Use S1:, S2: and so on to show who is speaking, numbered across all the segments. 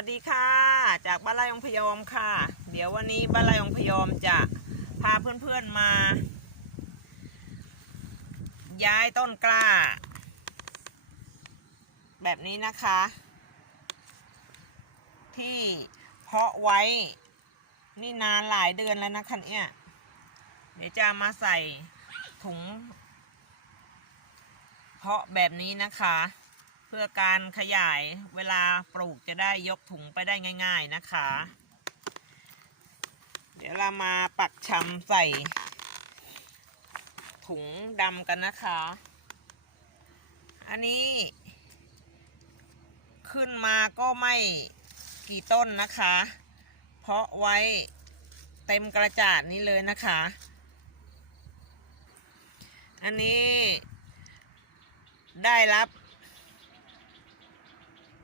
S1: วัสดีค่ะ จากบ้านไร่องพยอมค่ะ เดี๋ยววันนี้บ้านไร่องพยอมจะพาเพื่อนๆมา ย้ายต้นกล้า แบบนี้นะคะ ที่เพาะไว้นี่นานหลายเดือนแล้วนะคะเนี่ยเดี๋ยวจะมาใส่ถุง เพาะแบบนี้นะคะ เพื่อการขยายเวลาปลูกจะได้ยกถุงไปได้ง่าย ๆนะคะ เดี๋ยวเรามาปักชำใส่ ถุงดำกันนะคะ อันนี้ ขึ้นมาก็ไม่กี่ต้นนะคะ เพราะไว้เต็มกระจาดนี้เลยนะคะ อันนี้ได้รับ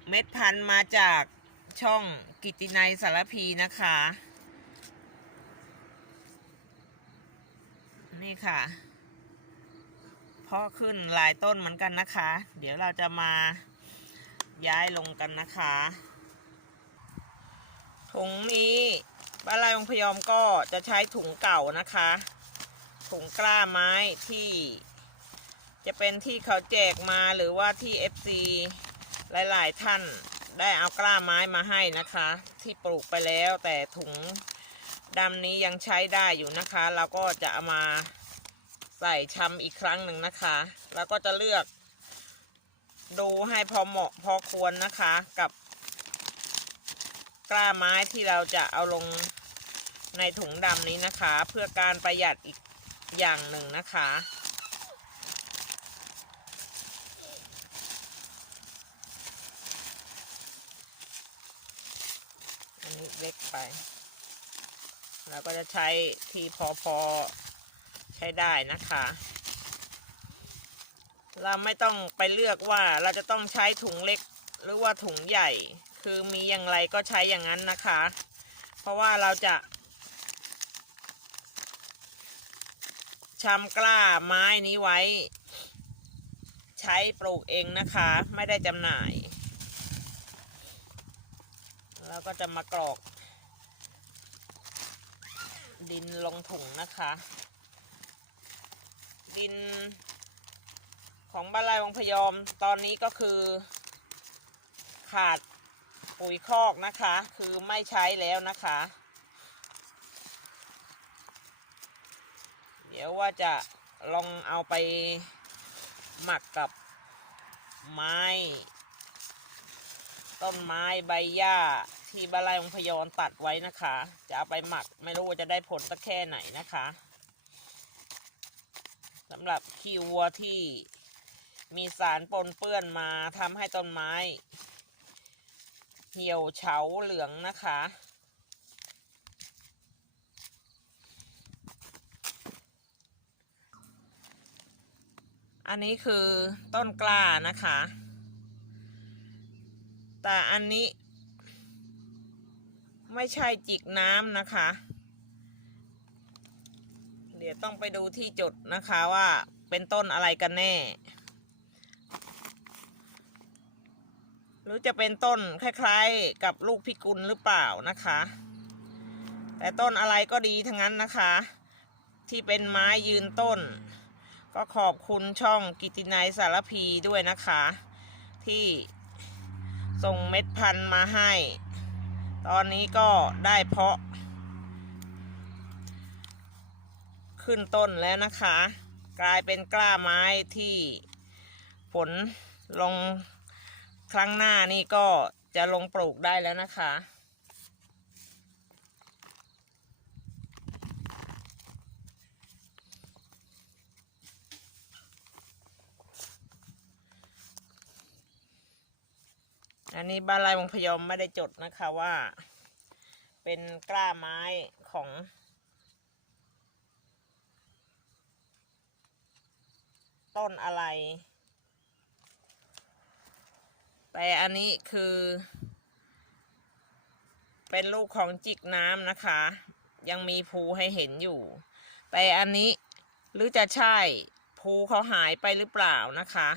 S1: เม็ดพันธุ์มาจากช่องกิตินัยสารพีนะคะ นี่ค่ะพาะขึ้นหลายต้นเหมือนกันนะคะ เดี๋ยวเราจะมาย้ายลงกันนะคะถุงนี้บ้านลายองพยอมก็จะใช้ถุงเก่านะคะ ถุงกล้าไม้ที่ จะเป็นที่เขาแจกมาหรือว่าที่ FC หลาย ๆ ท่านได้เอากล้าไม้มาให้นะคะ ที่ปลูกไปแล้วแต่ถุงดำนี้ยังใช้ได้อยู่นะคะ เราก็จะเอามาใส่ชำอีกครั้งหนึ่งนะคะ แล้วก็จะเลือก ดูให้พอเหมาะพอควรนะคะกับ กล้าไม้ที่เราจะเอาลงในถุงดำนี้นะคะ เพื่อการประหยัดอีกอย่างหนึ่งนะคะ อันนี้ เล็กไป เราก็จะใช้ที่พอพอใช้ได้นะคะ เราไม่ต้องไปเลือกว่าเราจะต้องใช้ถุงเล็กหรือว่าถุงใหญ่ คือมีอย่างไรก็ใช้อย่างนั้นนะคะ เพราะว่าเราจะชำกล้าไม้นี้ไว้ ใช้ปลูกเองนะคะ ไม่ได้จำหน่าย แล้วก็จะมากรอก ดินลงถุงนะคะ ดิน ของบ้านไร่วังพยอมตอนนี้ก็คือ ขาดปุ๋ยคอกนะคะ คือไม่ใช้แล้วนะคะ เดี๋ยวว่าจะลองเอาไปหมักกับไม้ ต้นไม้ใบหญ้า ที่บานไรองพยอนตัดไว้นะคะ จะเอาไปหมักไม่รู้ว่าจะได้ผลสักแค่ไหนนะคะสำหรับขี้วัวที่มีสารปนเปื้อนมาทำให้ต้นไม้ เหี่ยวเฉาเหลืองนะคะ อันนี้คือต้นกล้านะคะ แต่อันนี้ ไม่ใช่จิกน้ำนะคะ เดี๋ยวต้องไปดูที่จุดนะคะว่าเป็นต้นอะไรกันแน่ หรือจะเป็นต้นคล้ายๆ กับลูกพิกุลหรือเปล่านะคะ แต่ต้นอะไรก็ดีทั้งนั้นนะคะ ที่เป็นไม้ยืนต้น ก็ขอบคุณช่องกิตินัยสารพีด้วยนะคะ ที่ส่งเม็ดพันธุ์มาให้ ตอนนี้ก็ได้เพาะ ขึ้นต้นแล้วนะคะ กลายเป็นกล้าไม้ที่ผลลงครั้งหน้านี่ก็จะลงปลูกได้แล้วนะคะ อันนี้บ้านไร่วงพยอมไม่ได้จดนะคะว่า เป็นกล้าไม้ของต้นอะไร แต่อันนี้คือ เป็นลูกของจิกน้ำนะคะ ยังมีภูให้เห็นอยู่ แต่อันนี้หรือจะใช่ภูเขาหายไปหรือเปล่านะคะ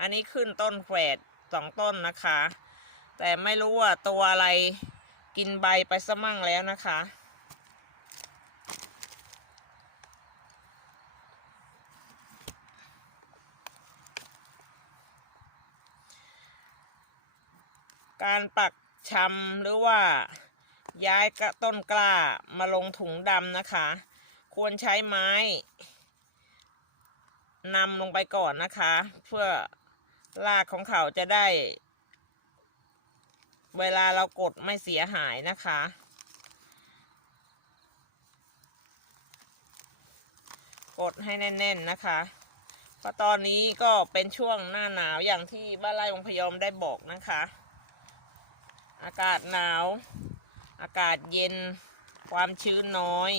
S1: อันนี้ขึ้นต้นแฝดสองต้นนะคะ แต่ไม่รู้ว่าตัวอะไรกินใบไปซะมั่งแล้วนะคะ การปักชำหรือว่าย้ายกระต้นกล้ามาลงถุงดำนะคะ ควรใช้ไม้นำลงไปก่อนนะคะ เพื่อรากของเขาจะได้ เวลาเรากดไม่เสียหายนะคะ กดให้แน่น ๆนะคะเพราะตอนนี้ก็เป็นช่วงหน้าหนาวอย่างที่บ้านไร่องพยอมได้บอกนะคะ อากาศหนาว อากาศเย็น ความชื้นน้อย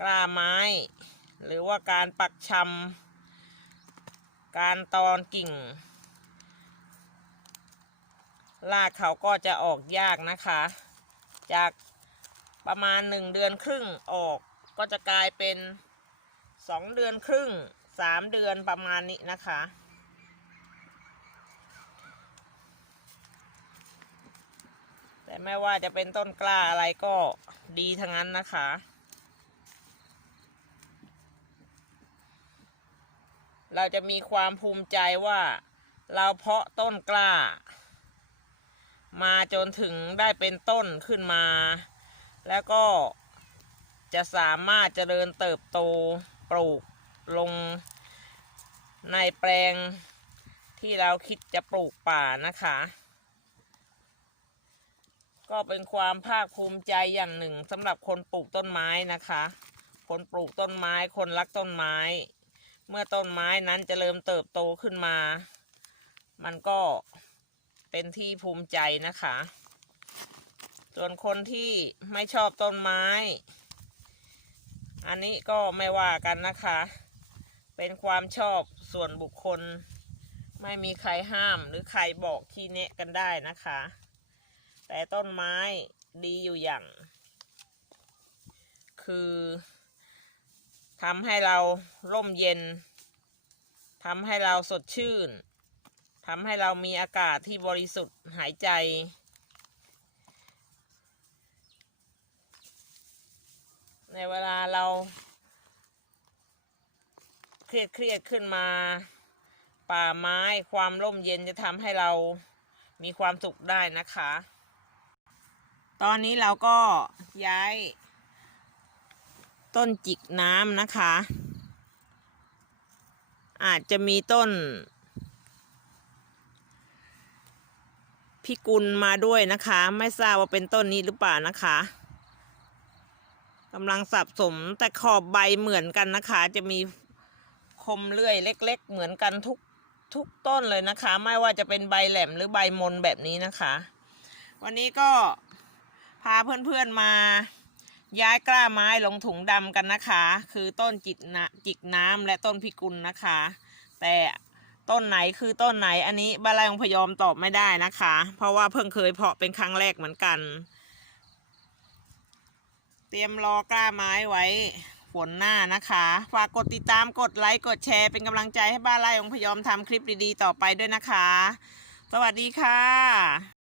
S1: กล้าไม้ หรือว่าการปักชำการตอนกิ่ง รากเขาก็จะออกยากนะคะ จากประมาณหนึ่งเดือนครึ่งออกก็จะกลายเป็นสองเดือนครึ่งสามเดือนประมาณนี้นะคะ แต่ไม่ว่าจะเป็นต้นกล้าอะไรก็ดีทั้งนั้นนะคะเราจะมีความภูมิใจว่าเราเพาะต้นกล้า มาจนถึงได้เป็นต้นขึ้นมา แล้วก็จะสามารถเจริญเติบโตปลูกลงในแปลงที่เราคิดจะปลูกป่านะคะ ก็เป็นความภาคภูมิใจอย่างหนึ่งสำหรับคนปลูกต้นไม้นะคะ คนปลูกต้นไม้คนรักต้นไม้ เมื่อต้นไม้นั้นจเจริญเติบโตขึ้นมา มันก็ เป็นที่ภูมิใจนะคะ ส่วนคนที่ไม่ชอบต้นไม้ อันนี้ก็ไม่ว่ากันนะคะ เป็นความชอบส่วนบุคคล ไม่มีใครห้ามหรือใครบอกที่แนะกันได้นะคะ แต่ต้นไม้ดีอยู่อย่าง คือทำให้เราร่มเย็นทำให้เราสดชื่น ทำให้เรามีอากาศที่บริสุทธิ์หายใจ ในเวลาเราเครียดเครียดขึ้นมา ป่าไม้ความร่มเย็นจะทำให้เรามีความสุขได้นะคะ ตอนนี้เราก็ย้าย ต้นจิกน้ำนะคะ อาจจะมีต้น พิกุลมาด้วยนะคะ ไม่ทราบว่าเป็นต้นนี้หรือเปล่านะคะกำลังสับสมแต่ขอบใบเหมือนกันนะคะ จะมีคมเลื่อยเล็ก ๆ เหมือนกันทุกทุกต้นเลยนะคะ ไม่ว่าจะเป็นใบแหลมหรือใบมนแบบนี้นะคะ วันนี้ก็พาเพื่อนๆมาย้ายกล้าไม้ลงถุงดำกันนะคะ คือต้นจิกนะจิกน้ำและต้นพิกุลนะคะ แต่ ต้นไหนคือต้นไหนอันนี้บ้านไร่ของพยอมตอบไม่ได้นะคะ เพราะว่าเพิ่งเคยเพาะเป็นครั้งแรกเหมือนกัน เตรียมรอกล้าไม้ไว้ฝนหน้านะคะฝากกดติดตามกดไลค์กดแชร์เป็นกำลังใจให้บ้านไร่ของพยอมทำคลิปดีๆต่อไปด้วยนะคะ สวัสดีค่ะ